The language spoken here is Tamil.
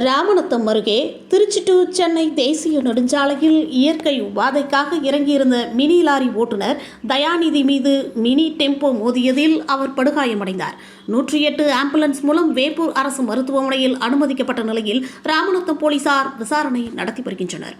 ராமநத்தம் அருகே திருச்சி டு சென்னை தேசிய நெடுஞ்சாலையில் இயற்கை உபாதைக்காக இறங்கியிருந்த மினி லாரி ஓட்டுநர் தயாநிதி மீது மினி டெம்போ மோதியதில் அவர் படுகாயமடைந்தார். 108 ஆம்புலன்ஸ் மூலம் வேப்பூர் அரசு மருத்துவமனையில் அனுமதிக்கப்பட்ட நிலையில் ராமநத்தம் போலீசார் விசாரணை நடத்தி வருகின்றனர்.